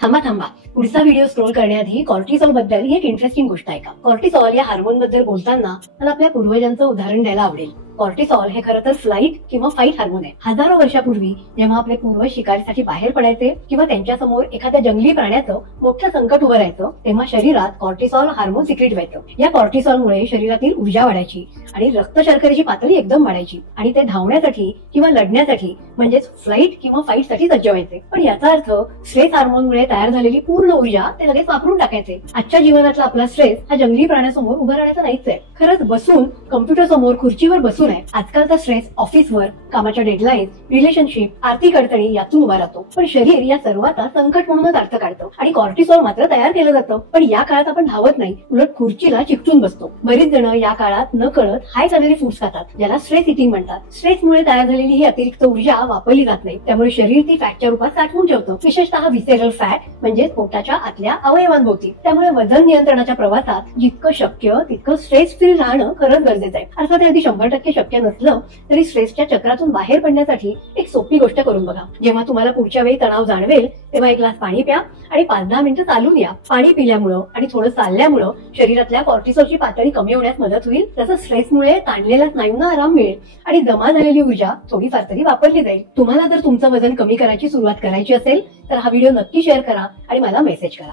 थांबा थांबा, पुढचा व्हिडिओ स्क्रोल करण्याआधी कॉर्टिसॉल बद्दल ही एक इंटरेस्टिंग गोष्ट आहे का। कॉर्टिसॉल या हार्मोन बद्दल बोलताना मला आपल्या पूर्वजांचं उदाहरण द्यायला आवडेल। कॉर्टिसॉल हे खरं तर फ्लाइट किंवा फाईट हार्मोन आहे। हजारो वर्षापूर्वी जेव्हा आपले पूर्वज शिकारीसाठी बाहेर पडायचे किंवा त्यांच्या समोर एखाद्या जंगली प्राण्याचं मोठं संकट उभं राहायचं, तेव्हा शरीरात कॉर्टिसॉल हार्मोन सिक्रेट व्हायचं। या कॉर्टिसॉलमुळे शरीरातील ऊर्जा वाढायची आणि रक्त शर्करेची पातळी एकदम वाढायची आणि ते धावण्यासाठी किंवा लढण्यासाठी म्हणजेच फ्लाइट किंवा फाईट साठी सज्ज व्हायचे। पण याचा अर्थ स्ट्रेस हार्मोनमुळे तयार झालेली पूर्ण ऊर्जा ते लगेच वापरून टाकायचे। आजच्या जीवनातला आपला स्ट्रेस हा जंगली प्राण्यासमोर उभं राहण्याचा नाहीच आहे। खरंच बसून कम्प्युटर समोर खुर्चीवर बसून आहे। आजकालचा स्ट्रेस ऑफिसवर, कामाच्या डेडलाईन, रिलेशनशिप, आर्थिक अडचणी यातून उभा राहतो। पण शरीर या सर्वाचा संकट म्हणूनच अर्थ काढतं आणि कॉर्टिसॉल मात्र तयार केलं जातं। पण या काळात आपण धावत नाही, उलट खुर्चीला चिकटून बसतो। बरीच जण या काळात न कळत हाय कॅलरी फूड्स खातात, ज्याला स्ट्रेस इटिंग म्हणतात। स्ट्रेसमुळे तयार झालेली ही अतिरिक्त ऊर्जा वापरली जात नाही, त्यामुळे शरीर ती फॅटच्या रूपात साठवून ठेवतं, विशेषतः व्हिसेरल फॅट म्हणजे पोटाच्या आतल्या अवयवांभोवती। त्यामुळे वजन नियंत्रणाच्या प्रवासात जितकं शक्य तितकं स्ट्रेस फ्री राहणं खरंच गरजेचं आहे। अर्थात अगदी 100% शक्य नसलं तरी स्ट्रेसच्या चक्रातून बाहेर पडण्यासाठी एक सोपी गोष्ट करून बघा। जेव्हा तुम्हाला पुढच्या वेळी तणाव जाणवेल तेव्हा एक ग्लास पाणी प्या आणि 5-10 मिनिटं चालून या। पाणी पिल्यामुळं आणि थोडं चालल्यामुळं शरीरातल्या कॉर्टिसॉलची पातळी कमी होण्यास मदत होईल, तसंच स्ट्रेसमुळे ताणलेल्या स्नायूंना आराम मिळेल आणि जमा झालेली ऊर्जा थोडीफार तरी वापरली जाईल। तुम्हाला जर तुमचं वजन कमी करायची सुरुवात करायची असेल तर हा व्हिडिओ नक्की शेअर करा आणि मला मेसेज करा।